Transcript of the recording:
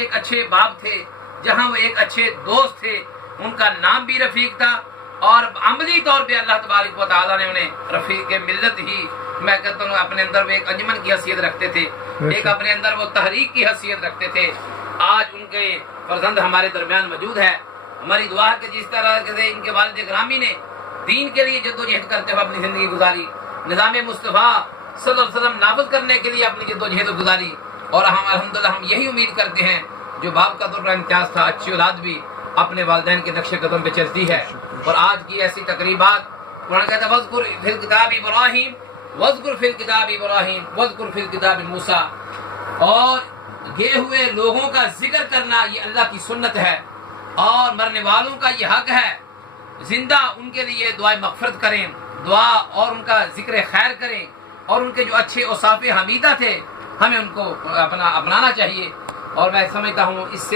ایک اچھے باپ تھے، جہاں وہ ایک اچھے دوست تھے، ان کا نام بھی رفیق تھا، اور عملی طور پہ اللہ تبارک و تعالیٰ نے انہیں رفیق ملت ہی میں کہتا ہوں اپنے اندر وہ ایک انجمن کی حیثیت رکھتے تھے، ایک اپنے اندر وہ تحریک کی حیثیت رکھتے تھے۔ آج ان کے فرزند ہمارے درمیان موجود ہے۔ ہماری دعا ہے کہ جس طرح سے ان کے والد گرامی نے دین کے لیے جدوجہد کرتے ہوئے اپنی زندگی گزاری، نظام مصطفیٰ صلی اللہ علیہ وسلم نافذ کرنے کے لیے اپنی جدوجہد گزاری، اور ہم الحمدللہ ہم یہی امید کرتے ہیں جو باپ کا درجہ امتیاز تھا، اچھی اولاد بھی اپنے والدین کے نقش قدم پہ چلتی ہے۔ اور آج کی ایسی تقریبات قرآن کہتا ہے وَاذْكُرْ فِي الْكِتَابِ إِبْرَاهِيمَ وَاذْكُرْ فِي الْكِتَابِ إِبْرَاهِيمَ وَاذْكُرْ فِي الْكِتَابِ مُوسَىٰ، اور گئے ہوئے لوگوں کا ذکر کرنا یہ اللہ کی سنت ہے، اور مرنے والوں کا یہ حق ہے، زندہ ان کے لیے دعائے مغفرت کریں، دعا اور ان کا ذکر خیر کریں، اور ان کے جو اچھے اوصاف حمیدہ تھے ہمیں ان کو اپنانا چاہیے۔ اور میں سمجھتا ہوں اس سے